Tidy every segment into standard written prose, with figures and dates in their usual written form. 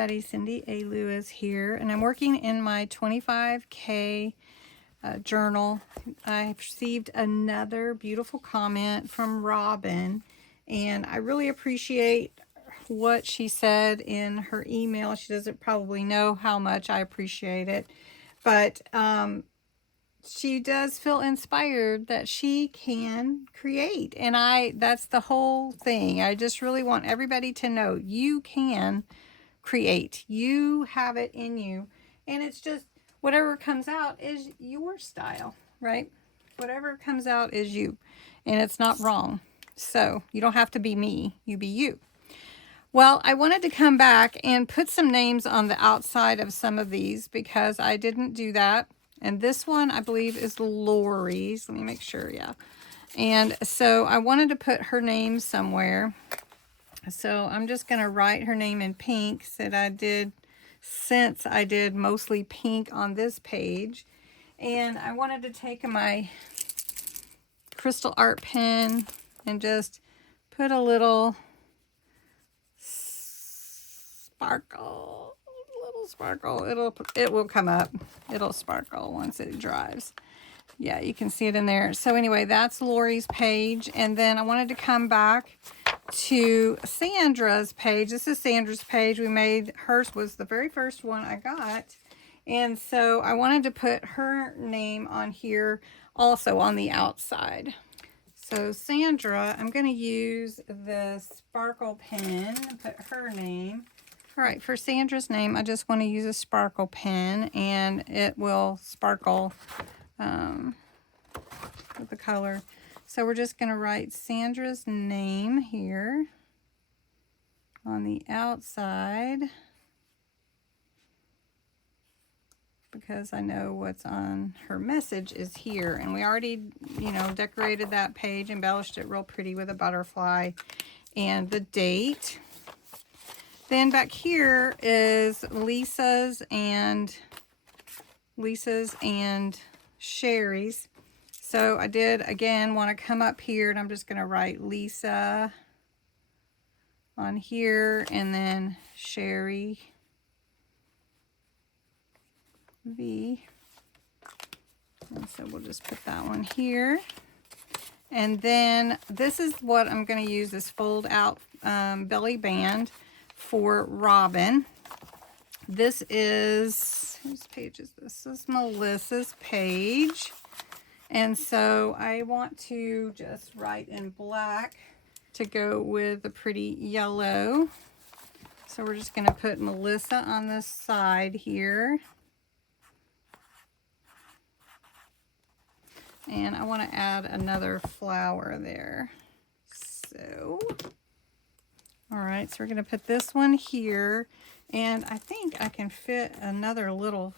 everybody, Cindy A. Lewis here, and I'm working in my 25K journal. I received another beautiful comment from Robin, and I really appreciate what she said in her email. She doesn't probably know how much I appreciate it, but she does feel inspired that she can create, and that's the whole thing. I just really want everybody to know you can create. You have it in you, and it's just whatever comes out is your style, right? Whatever comes out is you, and it's not wrong. So you don't have to be me, you be you. Well, I wanted to come back and put some names on the outside of some of these because I didn't do that. And this one, I believe, is Lori's. Let me make sure, yeah. And so I wanted to put her name somewhere. So I'm just going to write her name in pink since I did mostly pink on this page. And I wanted to take my crystal art pen and just put a little sparkle, it will come up. It'll sparkle once it dries. Yeah, you can see it in there. So anyway, that's Lori's page. And then I wanted to come back to Sandra's page. This is Sandra's page. We made, hers was the very first one I got. And so I wanted to put her name on here also on the outside. So Sandra, I'm going to use the sparkle pen and put her name. All right, for Sandra's name, I just want to use a sparkle pen, and it will sparkle with the color. So we're just going to write Sandra's name here on the outside because I know what's on her message is here. And we already, decorated that page, embellished it real pretty with a butterfly and the date. Then back here is Lisa's and Sherry's. So I did, again, want to come up here, and I'm just going to write Lisa on here, and then Sherry V. And so we'll just put that one here. And then this is what I'm going to use, this fold out belly band for Robin. This is, whose page is this? This is Melissa's page. And so I want to just write in black to go with the pretty yellow. So we're just going to put Melissa on this side here. And I want to add another flower there. So, all right, so we're going to put this one here. And I think I can fit another little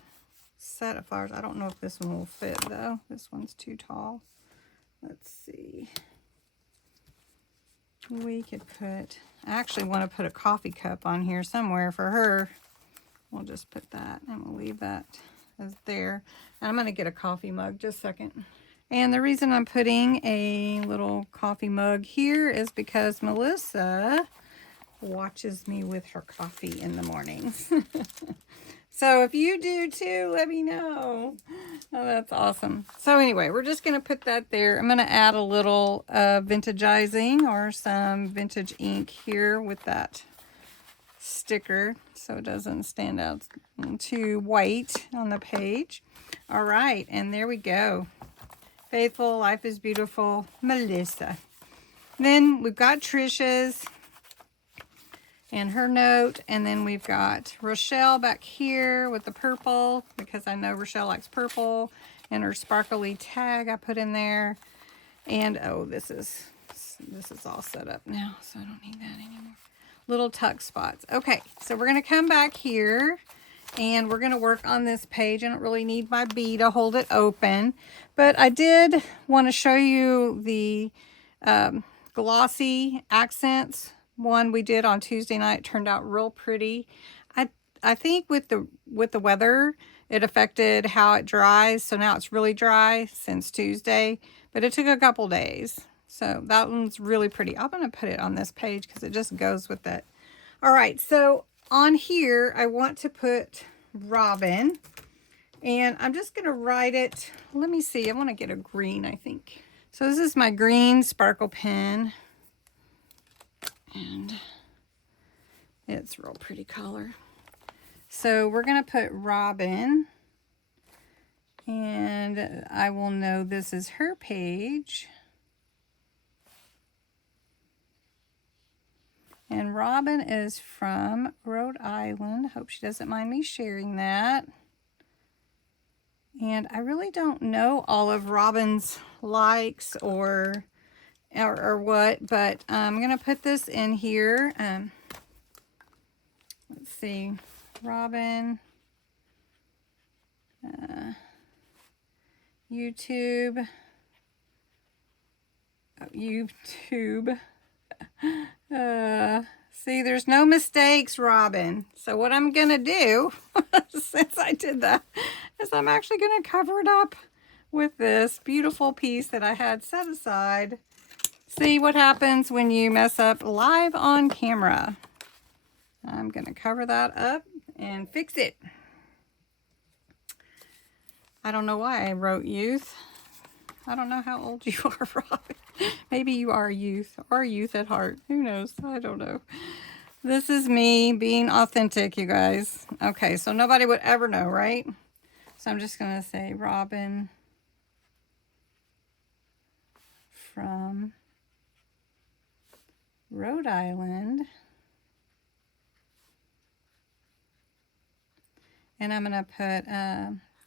set of flowers. I don't know if this one will fit, though. This one's too tall. Let's see. We could put, I actually want to put a coffee cup on here somewhere for her. We'll just put that, and we'll leave that as there. And I'm going to get a coffee mug, just a second. And the reason I'm putting a little coffee mug here is because Melissa watches me with her coffee in the mornings. So if you do too, let me know. Oh, that's awesome. So anyway, we're just going to put that there. I'm going to add a little vintageizing or some vintage ink here with that sticker so it doesn't stand out too white on the page. All right, and there we go. Faithful, Life is Beautiful, Melissa. Then we've got Trisha's and her note, and then we've got Rochelle back here with the purple because I know Rochelle likes purple, and her sparkly tag I put in there. And oh, this is all set up now, so I don't need that anymore. Little tuck spots. Okay, so we're going to come back here and we're going to work on this page. I don't really need my bee to hold it open, but I did want to show you the glossy accents one we did on Tuesday night. It turned out real pretty. I think with the weather, it affected how it dries. So now it's really dry since Tuesday, but it took a couple days. So that one's really pretty. I'm going to put it on this page because it just goes with it. All right, so on here, I want to put Robin. And I'm just going to write it. Let me see. I want to get a green, I think. So this is my green sparkle pen. And it's a real pretty color. So we're going to put Robin. And I will know this is her page. And Robin is from Rhode Island. Hope she doesn't mind me sharing that. And I really don't know all of Robin's likes or what, but I'm going to put this in here. Let's see, Robin, YouTube, see, there's no mistakes, Robin. So what I'm going to do, since I did that, is I'm actually going to cover it up with this beautiful piece that I had set aside. See what happens when you mess up live on camera. I'm going to cover that up and fix it. I don't know why I wrote youth. I don't know how old you are, Robin. Maybe you are youth or youth at heart. Who knows? I don't know. This is me being authentic, you guys. Okay, so nobody would ever know, right? So I'm just going to say Robin from Rhode Island. And I'm going to put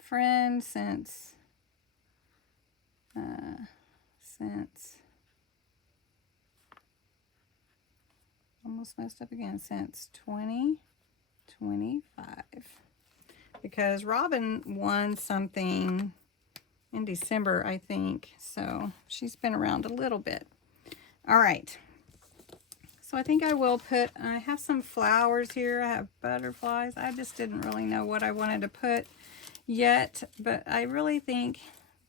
friend since almost messed up again, since 2025. Because Robin won something in December, I think. So she's been around a little bit. All right. So I think I will put, I have some flowers here. I have butterflies. I just didn't really know what I wanted to put yet. But I really think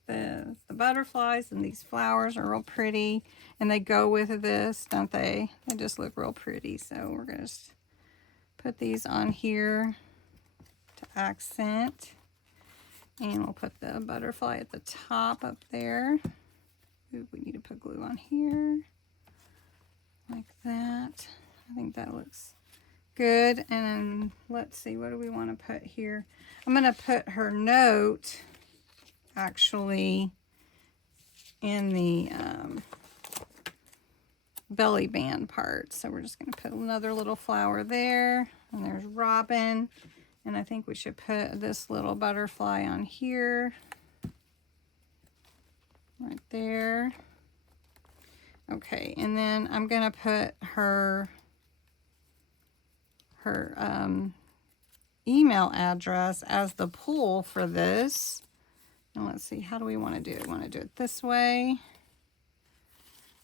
the butterflies and these flowers are real pretty. And they go with this, don't they? They just look real pretty. So we're going to put these on here to accent. And we'll put the butterfly at the top up there. Ooh, we need to put glue on here. Like that. I think that looks good. And let's see, what do we want to put here? I'm going to put her note actually in the belly band part. So we're just going to put another little flower there. And there's Robin. And I think we should put this little butterfly on here. Right there. Okay, and then I'm going to put her email address as the pull for this. And let's see, how do we want to do it? We want to do it this way.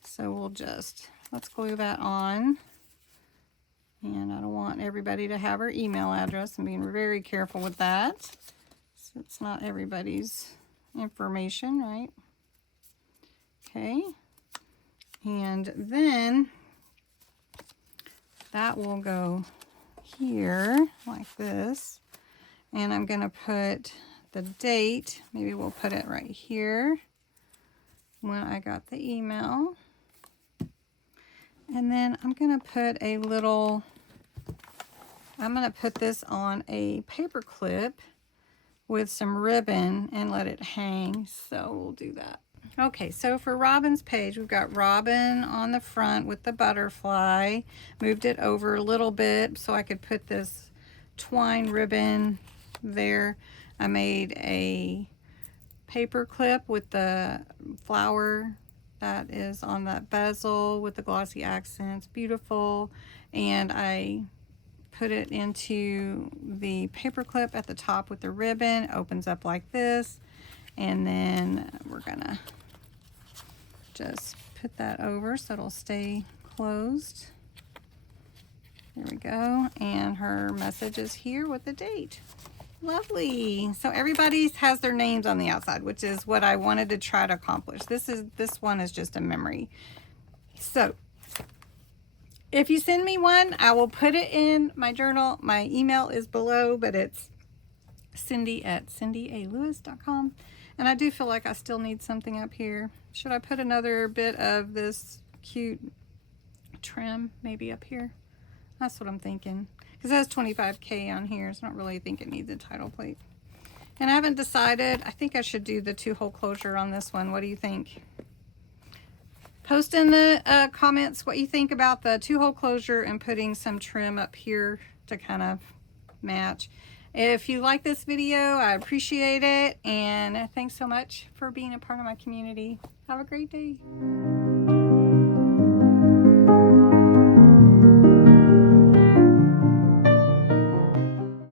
So we'll just, let's glue that on. And I don't want everybody to have her email address. I'm being very careful with that. So it's not everybody's information, right? Okay. And then that will go here like this. And I'm going to put the date. Maybe we'll put it right here when I got the email. And then I'm going to put a little, I'm going to put this on a paper clip with some ribbon and let it hang. So we'll do that. Okay, so for Robin's page, we've got Robin on the front with the butterfly. Moved it over a little bit so I could put this twine ribbon there. I made a paper clip with the flower that is on that bezel with the glossy accents. Beautiful. And I put it into the paper clip at the top with the ribbon. Opens up like this. And then we're gonna just put that over so it'll stay closed. There we go. And her message is here with the date. Lovely. So everybody has their names on the outside, which is what I wanted to try to accomplish. This one is just a memory. So if you send me one, I will put it in my journal. My email is below, but it's cindy@cindyaLewis.com. And I do feel like I still need something up here. Should I put another bit of this cute trim maybe up here? That's what I'm thinking. Because it has 25K on here, so I don't really think it needs a title plate. And I haven't decided. I think I should do the 2-hole closure on this one. What do you think? Post in the comments what you think about the 2-hole closure and putting some trim up here to kind of match. If you like this video, I appreciate it. And thanks so much for being a part of my community. Have a great day.